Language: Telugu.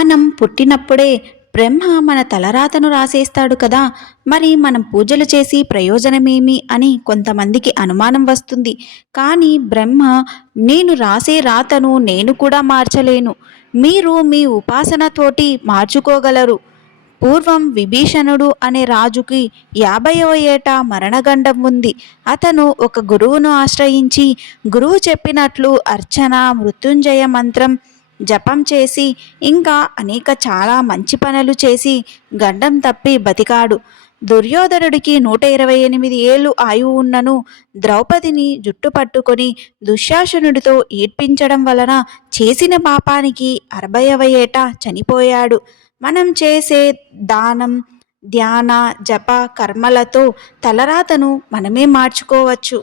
మనం పుట్టినప్పుడే బ్రహ్మ మన తలరాతను రాసేస్తాడు కదా. మరి మనం పూజలు చేసి ప్రయోజనమేమి అని కొంతమందికి అనుమానం వస్తుంది. కానీ బ్రహ్మ, నేను రాసే రాతను నేను కూడా మార్చలేను, మీరు మీ ఉపాసనతోటి మార్చుకోగలరు. పూర్వం విభీషణుడు అనే రాజుకి 50వ ఏట మరణగండం ఉంది. అతను ఒక గురువును ఆశ్రయించి గురువు చెప్పినట్లు అర్చన, మృత్యుంజయ మంత్రం జపం చేసి ఇంకా అనేక చాలా మంచి పనులు చేసి గండం తప్పి బతికాడు. దుర్యోధనుడికి 128 ఏళ్ళు ఆయువు ఉన్నను ద్రౌపదిని జుట్టు పట్టుకొని దుశ్శాసనుడితో ఈడ్పించడం వలన చేసిన పాపానికి 60వ ఏట చనిపోయాడు. మనం చేసే దానం, ధ్యాన, జప కర్మలతో తలరాతను మనమే మార్చుకోవచ్చు.